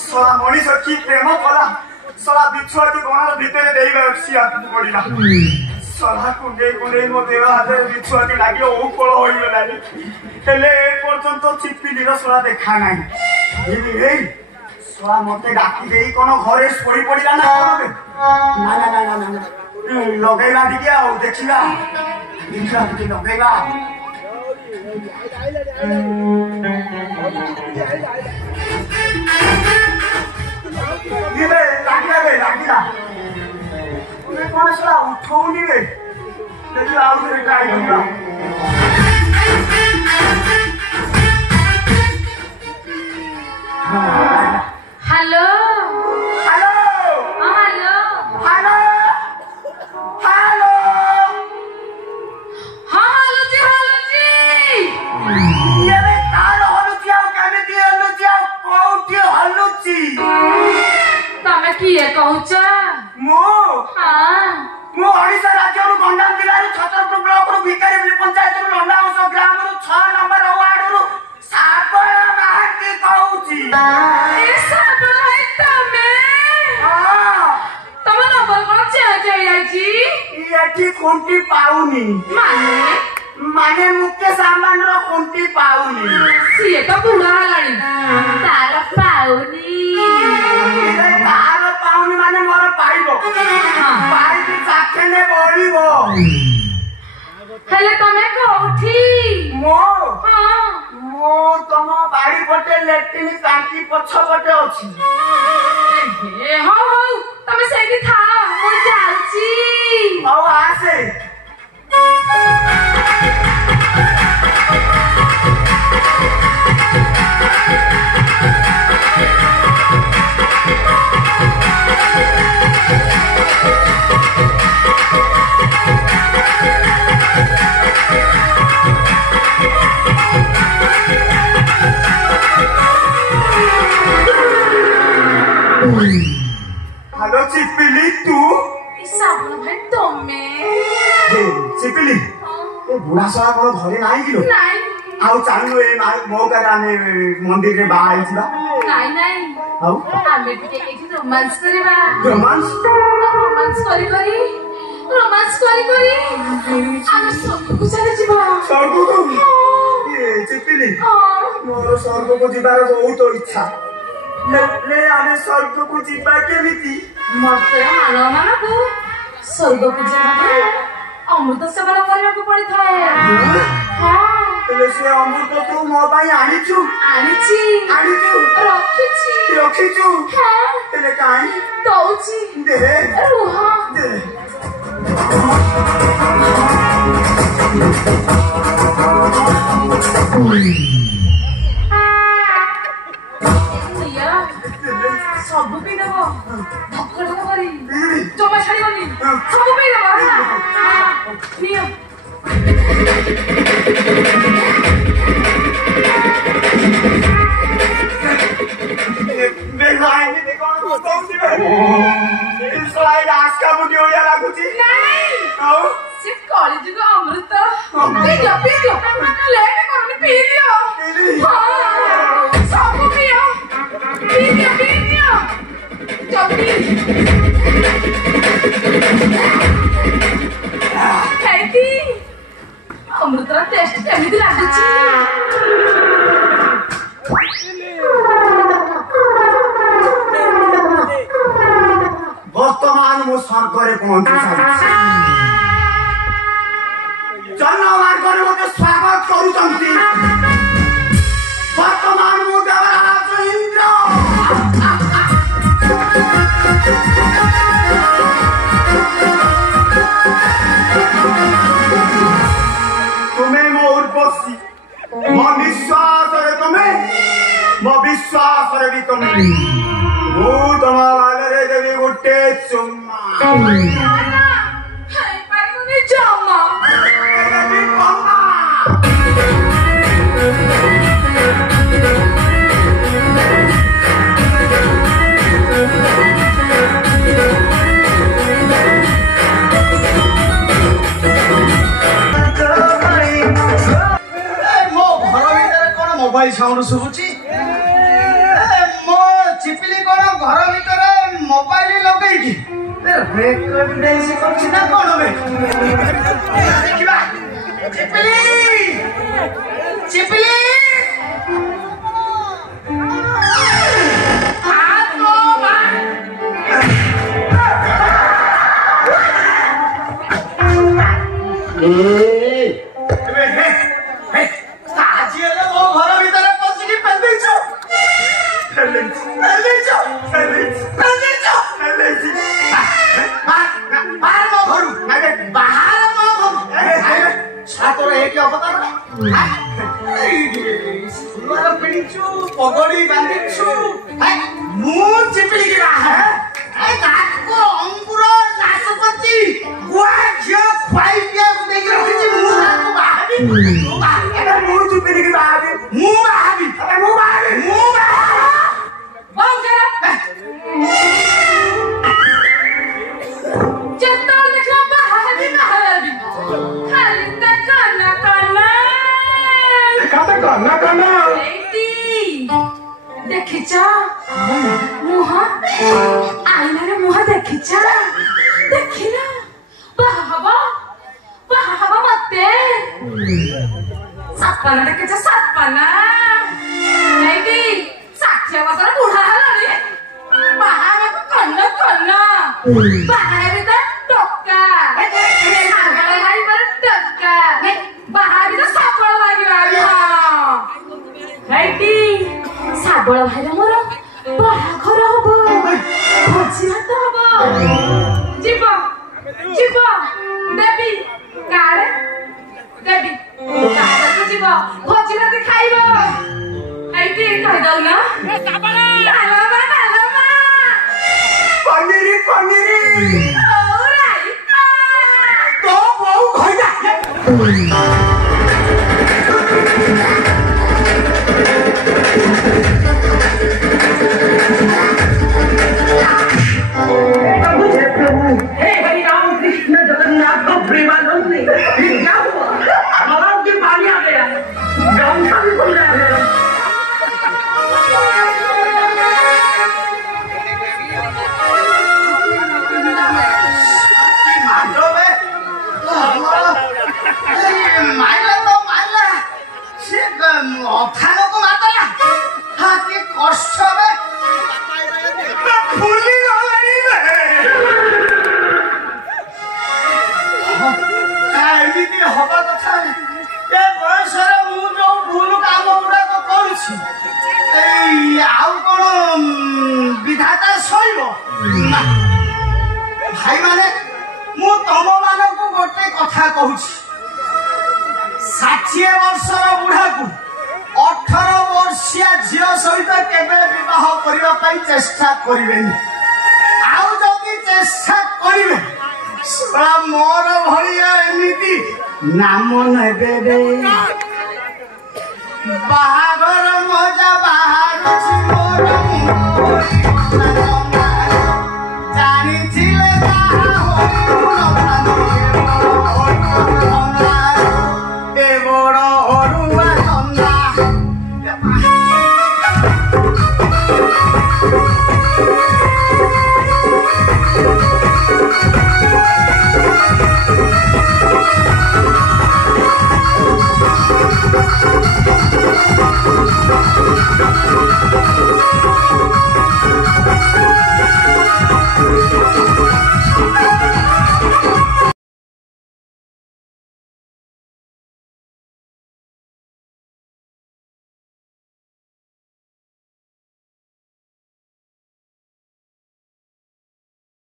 सला मनीष की प्रेम कला सला बिछुआ की गणार भितर सिया पड़ा सला कुंडे कुंडे मो देह हाथ बिछुआ की लगे ओपड़ हो चिपिली सला देखा ना सला मत डाकी दे कौन घरे शोई पड़ा ना ना ना ना ना ना लगेगा टे आ देखा लगेगा कौन सला उठौनी रे देखिए आउ रे ट्राई करिया hello hello hello hello hello हां हेलो जी ये रे तार हलुची आ केमिति हलुची आ कोउठी हलुची तमे किए कहूच मो हां मो ओडिसा राज्य रु गंडाम जिल्ला रु छतरपुर ब्लॉक रु भिकारीबली पंचायत रु लंडाउस ग्राम रु 6 नंबर वार्ड रु साबळा महांती कहूची ए सब है तमे हां तमे नंबर कोन चेंज हो जाई ई एठी कोंटी पाउनी माने मुख्य सामान रो कोंटी पाउनी सीए तो बुढ़ा हलानी तार पाउनी तार पाउनी माने मोर पाइबो पाइबी साखेने बढिबो हेले तमे कोठी मो हां मो तम बाड़ी पटे लेट्रिन टांकी पछ पटे अछि ए हो हो तमे सेठी था मो जाउची औ आसे हेलो चिपिली तू साबुन भाई तमे चिपिली ए बुढ़ा साला कोन घरे नाही किलो नाही आउ चालू ए मौका जाने मंदिर रे बा आइछबा नाही नाही आउ आमे भी एठी रोमांस करिबा रोमांस करी आमे सब कुछ जीवा स्वर्ग ए चिपिली मोर स्वर्ग को जीवार बहुत इच्छा ले आमे स्वर्ग को जीवा केमिति मते मानव मानकू स्वर्ग को जीवा अमृत सेवन करबाक पड़ी थाए हां से अमृत तू मो भाई आनिछु रखिछु हां तेले काई दउची दे रुह दे सब पी देव धक धक करी जमा छाड़ीबनी सब पी देव नियो बेलाइनी देखो बताउछी बे इस स्लाइड आस्का बुडी ओडिया लागुची नहीं आउ से कॉलेज को अमृत पी दियो लेट करनी पी दियो हां सब पियो जल्दी खाइती अमृत टेस्ट केमिति लागुची वर्तमान मो स्वर्गरे पहुंची सारी जनमार्गरे मते स्वागत करूछन्ती वर्तमान मो देवराज इंद्र तुम्हें मो उर्वशी मो विश्वास रे तुम्हें मो विश्वास रे भी तुम्हें वो तुम्हारे देवी गुट्टे चुम्मा हाय पाइनी जमा देवी पम्मा मोबाइल साउंड शुभुची मो चिपिली कोन घर भीतर मोबाइल लगई की रेकॉर्ड डांस करछि ना कोन बे देखिबा चिपिली चिपिली पगड़ी बांधिछु मु चिपली गिरा है ए नाको अंकुर नाशपति गुआ झियो खाई पिया को देख रखिछि मु नाको बाहाबी एटा मु चिपली गिरा बाहाबी मु बाहाबी बंद कर चत्ता देखो बाहाबी खाली तक काना देखिछ मुह आईनारे मुह देखिछ देखिना बाहाबा मते सपना देखिछ सपना एटी साक्षी बसर बुढ़ा हलानी बाहाबा कन्न बाहाबी त टक्का सागला भाई पर टक्का बाहाबी त सफल लागिवा एटी साबळ भाई मोर बाहाघर हबो भोजी भात हबो जीव देवी कारे देवी कारे जीव भोजी भात खाइबो एटी कहि दउ ना साबळ डालमा पनीरी ओराई तो बहु खइजा विधाता सहिब भाई माने मु तम मानक गोटे कथा कहूछि 60 वर्षर बुढ़ा को 18 वर्षिया झियो सहित केबे विवाह करिवा पई चेष्टा करिवेनी आउ जदी चेष्टा करिवे सला मोर भलिया एमिति नाम नेबे रे बाहा